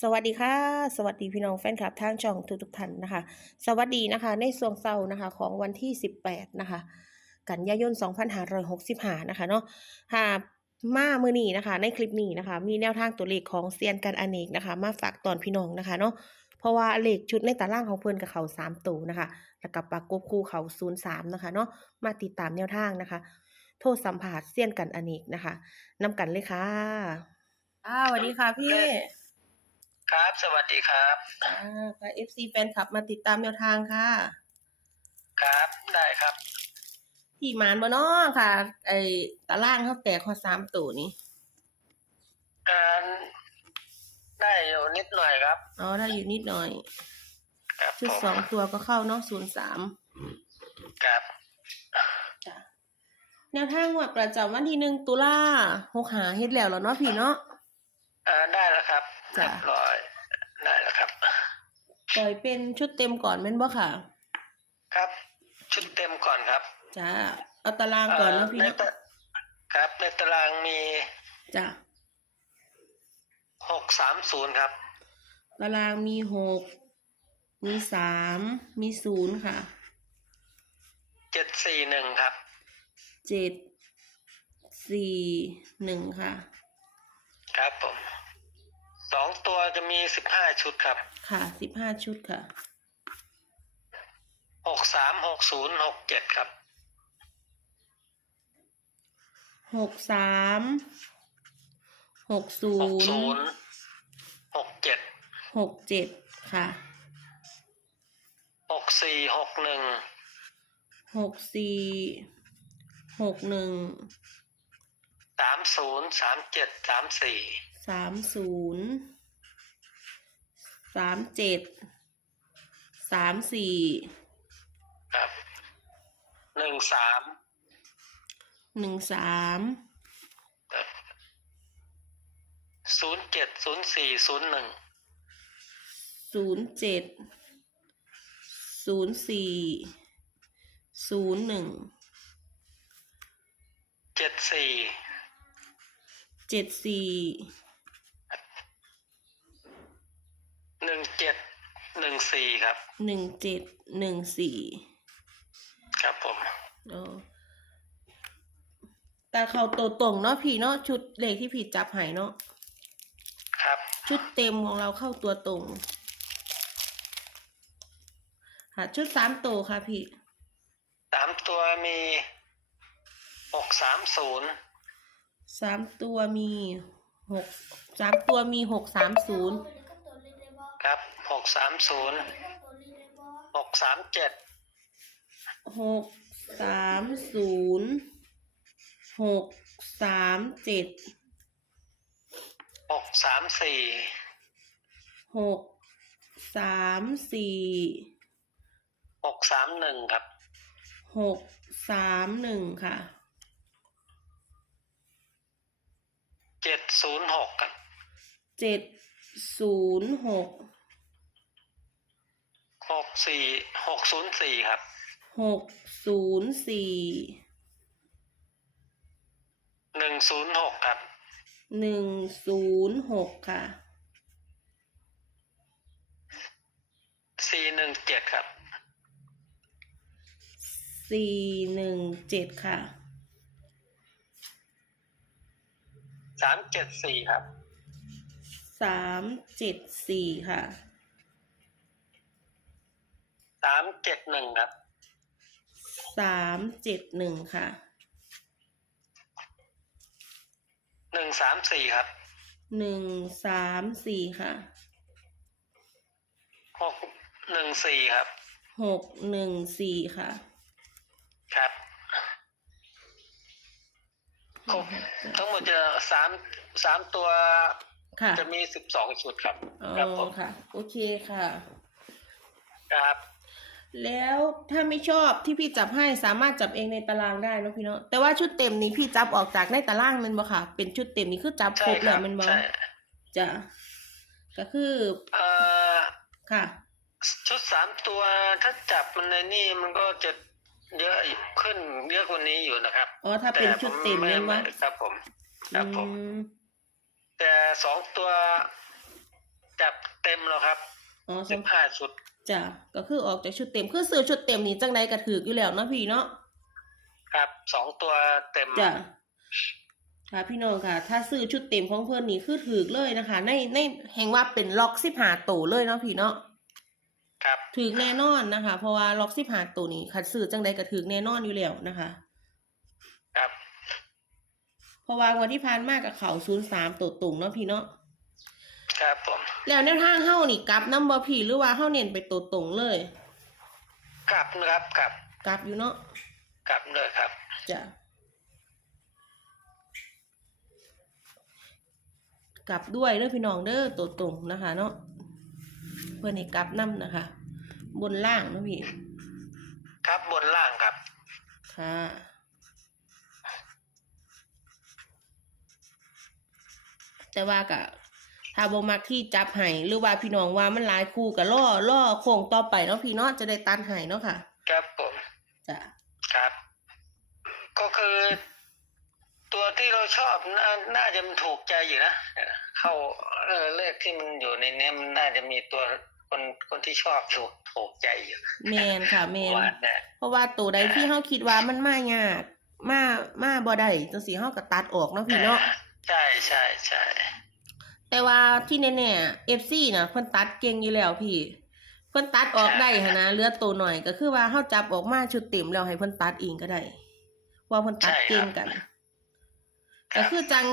สวัสดีค่ะ สวัสดีพี่น้องแฟนคลับทางช่องทุกทุกท่านนะคะ สวัสดีนะคะ ในส่วงเศร้านะคะของวันที่ 18 นะคะ กันยายน 2565 นะคะเนาะหามามือนี้นะคะ ในคลิปนี้นะคะ มีแนวทางตัวเลขของเซียนกันอเนกนะคะ มาฝากตอนพี่น้องนะคะเนาะเพราะว่าเลขชุดในตารางของเพิ่อนกับเขา3ตัวนะคะ แล้วกับปากกบคู่เขา 03 นะคะเนาะมาติดตามแนวทางนะคะ โทษสัมผัสเซียนกันอเนกนะคะนำกันเลยค่ะอ้าวสวัสดีค่ะพี่ ครับ สวัสดีครับอ่าค่ะ FC แฟนคลับมาติดตามแนวทางค่ะ ครับได้ครับพี่หมานบ่เนาะค่ะ ไอ้ตารางเขาแตกข้อสามตัวนี้การได้อยู่นิดหน่อยครับ อ๋อได้อยู่นิดหน่อย ครับชุดผมสองตัวก็เข้าเนาะศูนย์สาม ครับ จ้ะแนวทางงวดประจำวันที่หนึ่งตุลาหกหาเฮ็ดแล้วแล้วเนาะพี่เนาะ อ่าได้แล้วครับจ้ะ เรียบร้อยได้แล้วครับ ปล่อยเป็นชุดเต็มก่อนแม่นบ่ค่ะ ครับ ชุดเต็มก่อนครับจ้าเอาตารางก่อนเนาะพี่ในเนาะตะครับ ในตารางมีจ้ะหกสามศูนย์ครับ ตารางมีหกมีสามมีศูนย์ค่ะเจ็ดสี่หนึ่งครับ เจ็ดสี่หนึ่งค่ะ ครับผมสองตัว จะมีสิบห้าชุดครับ ค่ะสิบห้าชุดค่ะ หกสามหกศูนย์หกเจ็ดครับ หกสาม หกศูหกนศูย์นย์หกเจ็ดหกเจ็ดค่ะ หกสี่หกหนึ่งหกสี่ หกหนึ่ง สามศูนย์สามเจ็ดสามสี่สามศูนย์ สามเจ็ดสามสี่ครับหนึ่งสามหนึ่งสามศูนย์เจ็ดศูนย์สี่ศูนย์หนึ่งศูนย์เจ็ดศูนย์สี่ศูนย์หนึ่งเจ็ดสี่เจ็ดสี่ หนึ่งเจ็ดหนึ่งสี่ ครับหนึ่งเจ็ดหนึ่งสี่ครับผมอ๋อแต่เขาตัวตรงเนาะพี่เนาะชุดเลขที่พี่จับให้เนาะครับ ชุดเต็มของเราเข้าตัวตรงค่ะชุดสามตัวค่ะพี่สามตัวมีหกสามศูนย์สามตัวมีหกสามตัวมีหกสามศูนย์ครับหกสามศูนย์หก สามเจ็ดหกสามศูนย์หกสามเจ็ดหกสามสี่หกสามสี่หกสามหนึ่งครับหกสามหนึ่งค่ะเจ็ดศูนย์หกครับเจ็ดศูนย์หก หกสี่หกศูนย์สี่ครับหกศูนย์สี่หนึ่งศูนย์หกครับหนึ่งศูนย์หกค่ะสี่หนึ่งเจ็ดครับสี่หนึ่งเจ็ดค่ะสามเจ็ดสี่ครับสามเจ็ดสี่ค่ะ สามเจ็ดหนึ่งครับสามเจ็ดหนึ่งค่ะหนึ่งสามสี่ครับหนึ่งสามสี่ค่ะหกหนึ่งสี่ครับหกหนึ่งสี่ค่ะ ครับครบทั้งหมดจะสามสามตัวค่ะจะมีสิบสองชุดครับอ๋ครับผอมค่ะ โอเคค่ะ ครับ แล้วถ้าไม่ชอบที่พี่จับให้สามารถจับเองในตารางได้เนอะพี่เนาะแต่ว่าชุดเต็มนี้พี่จับออกจากในตารางแมันบ่ค่ะ เป็นชุดเต็มนี้คือจับคใช่รบคแล้รัวแมันบ่ใช่จ้ะก็คือเอ่อค่ะ ชุดสามตัวถ้าจับมันในนี่มันก็จะเยอะขึ้นเยอะกว่านี้อยู่นะครับอ๋อถ้าเป็นชุดเต็มแต่เนี่ยผว่าครับผมครับผมอืมแต่สองตัวจจับเต็มแล้วครับอ๋อสิสำบห้าชุด จ้ะก็คือออกจากชุดเต็มคือซื้อชุดเต็มนี่จังใดก็ถืออยู่แล้วเนาะพี่เนาะครับสองตัวเต็มจ้ะค่ะพี่น้องค่ะ ถ้าซื้อชุดเต็มของเพื่อนนี่คือถือเลยนะคะ ในในแห่งว่าเป็นล็อกสิบหาตัวเลยเนาะพี่เนาะครับถือแน่นอนนะคะ เพราะว่าล็อกสิบหาตัวนี้คัดซื้อจังใดก็ถือแน่นอนอยู่แล้วนะคะ ครับเพราะว่าวันที่ผ่านมากับเขาศูนย์สามตัวตุงเนาะพี่เนาะครับผม แล้วแนวทางเฮ้านี่กลับน้ำบอพี่หรือว่าเฮ้าเน้นไปตัวตรงเลย กลับนะครับกลับกลับอยู่เนาะกลับเลยครับจ้ะกลับด้วยเด้อพี่น้องเด้อตัวตรงนะคะ เนาะเพื่อนให้กลับน้ำนะคะ บนล่างเนาะพี่ครับบนล่างครับ ค่ะแต่ว่ากะ ถ้าบ่มักที่จับไห้หรือว่าพี่น้องว่ามันหลายคู่ก็ล่อล่อโค้งต่อไปเนาะพี่เนาะจะได้ตันไห้เนาะค่ะ ครับผมจ้ะครับ ก็คือ ตัวที่เราชอบน่าน่าจะมันถูกใจอยู่นะเออเข้าเออเลขที่มันอยู่ในเนี้ยมันน่าจะมีตัวคนคนที่ชอบอยู่ถูกใจอยู่แมนค่ะแมนว่าเนี่ยเพราะว่าตัวใดที่เฮาคิดว่ามันมายากมามาบ่ได้จังซี่เฮาก็ตัดออกเนาะพี่เนาะใช่ใช่ใช่ แต่ว่าที่แน่ๆ FC น่ะเพิ่นตัดเก่งอยู่แล้วพี่ เพิ่นตัดออกได้หันนะเหลือตัวหน่อยก็คือว่าเฮาจับออกมาชุดเต็มแล้วให้เพิ่นตัดเองก็ได้ว่าเพิ่นตัดเก่งกันก็คือจัง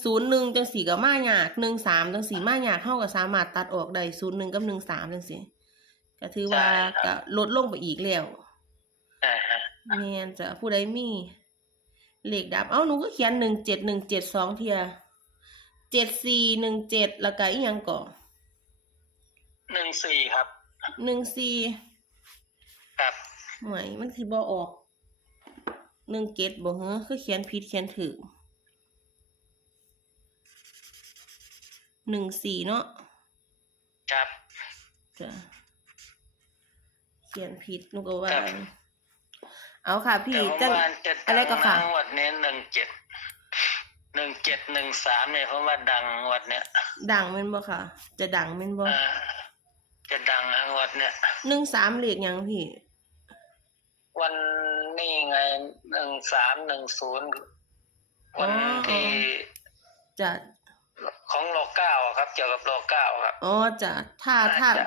01จังสี่ก็มายาก13จังสี่มายากเฮาก็สามารถตัดออกได้01กับ13จังซี่ก็ถือว่าก็ลดลงไปอีกแล้วอ่าฮะแม่นจ้ะผู้ใดมีเลขดับเอ้าหนูก็เขียนหนึ่งเจ็ดหนึ่งเจ็ดสองเทีย เจ็ดสี่หนึ่งเจ็ดแล้วก็อีกยังก่อนหนึ่งสี่ครับหนึ่งสี่ครับหวยมันสิบอออกหนึ่งเจ็ดบ่เหรอคือเขียนผิดเขียนถูกหนึ่งสี่เนาะครับจ้ะเขียนผิดหนูก็ว่าครับเอาค่ะพี่แต่ผมจังว่าจะอะไรดังก็ค่ะนะงวดนี้หนึ่งเจ็ด หนึ่งเจ็ดหนึ่งสามเนี่ยเพราะว่าดังงวดเนี้ยดังแม่นบ่ค่ะ จะดังแม่นบ่อ่าจะดังนะงวดเนี้ยหนึ่งสามเลขหยังพี่วันนี้ไงหนึ่งสามหนึ่งศูนย์วันที่จะของโลเก้าอะครับ เกี่ยวกับโลเก้าครับ อ๋อจะถ้าถ้าจะ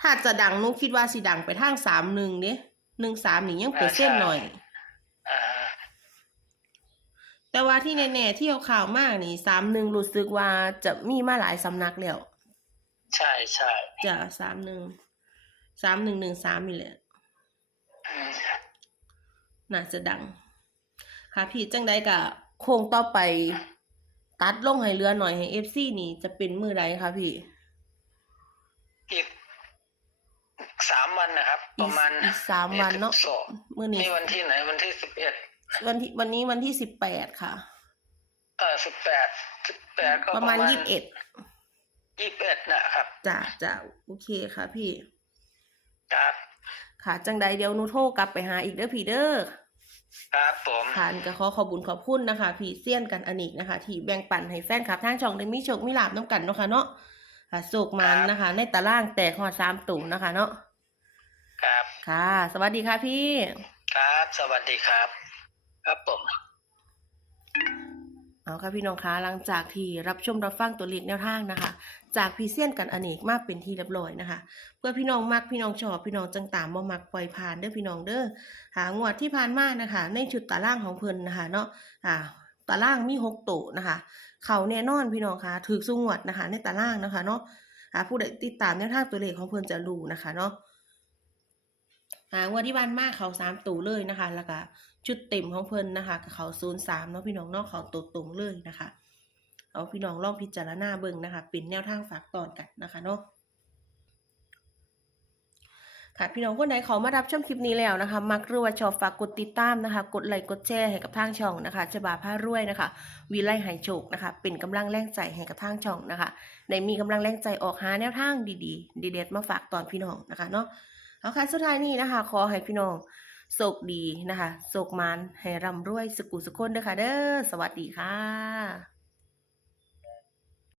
ถ้าจะดังหนุคิดว่าสิดังไปทางสามหนึ่งเด้หนึ่งสามนี่ยังเปอร์เซ็นต์หน่อยอ่า แต่ว่าที่แน่ๆที่เอาข่าวมากนี่สามหนึ่งรู้สึกว่าจะมีมาหลายสำนักแล้วใช่ใช่จะสามหนึ่งสามหนึ่งหนึ่งสามนี่แหละอืมน่าจะดัง ค่ะพี่จังใดกะโค้งต่อไป ตัดลงให้เรือหน่อยให้เอฟซีนี่จะเป็นมือใดคะพี่ อีกสามวันนะครับ ประมาณอีกสามวันเนาะสองมือนี้นี่วันที่ไหนวันที่สิบเอ็ด วันที่วันนี้วันที่สิบแปดค่ะเออสิบแปดสิบแปดก็ประมาณยี่สิบเอ็ดยี่สิบเอ็ดนะครับจ้ะจ้ะโอเคค่ะ พี่ครับค่ะ จังใดเดี๋ยวหนูโทรกลับไปหาอีกเด้อพี่เด้อครับผมค่ะก็ขอขอบคุญขอบคุณนะคะ พี่เซียนกันอนิกนะคะ ที่แบ่งปันให้แฟนคลับทางช่องได้มีโชคมีลาบน้ำกันเนาะค่ะเนาะค่ะโศกมันนะคะ ในตารางแตกหอดสามตุ่มนะคะเนาะครับค่ะ สวัสดีค่ะพี่ ครับ สวัสดีครับ ครับผมเอาค่ะพี่น้องคะหลังจากที่รับชมรับฟังตัวเลขแนวทางนะคะ จากพี่เซียนกันอเนกมากเป็นที่เรียบร้อยนะคะ เพื่อพี่น้องมักพี่น้องชอบพี่น้องจังตามบ่มักปล่อยผ่านเด้อพี่น้องเด้อหางวดที่ผ่านมานะคะ ในชุดตารางของเพิ่นนะคะเนาะอ่าตารางมีหกโตนะคะ เขาแน่นอนพี่น้องคะถือสุงวดนะคะ ในตารางนะคะเนาะผู้ใดติดตามแนวทางตัวเลขของเพิ่นจะรู้นะคะเนาะ อ่างวดที่ผ่านมากเขาสามตัวเลยนะคะ แล้วก็ชุดเต็มของเพิ่นนะคะก็เขาศูนย์สามเนาะพี่น้องเนาะเขาตัวตรงเลยนะคะ เอาพี่น้องลองพิจารณาเบิ่งนะคะ เป็นแนวทางฝากตอนกันนะคะเนาะค่ะพี่น้องคนไหนขอมารับชมคลิปนี้แล้วนะคะ มักรือว่าชอบฝากกดติดตามนะคะ กดไลค์กดแชร์ให้กับทางช่องนะคะฉบาผ้ารวยนะคะ วีไลไหโชคนะคะ เป็นกำลังแรงใจให้กับทางช่องนะคะในมีกำลังแรงใจออกหาแนวทางดีๆ ดีเด็ดมาฝากตอนพี่น้องนะคะเนาะ เอาค่ะสุดท้ายนี้นะคะ ขอให้พี่น้องโชคดีนะคะโชคมันให้ร่ำรวยสกุสกุลเด้อค่ะเด้อสวัสดีค่ะ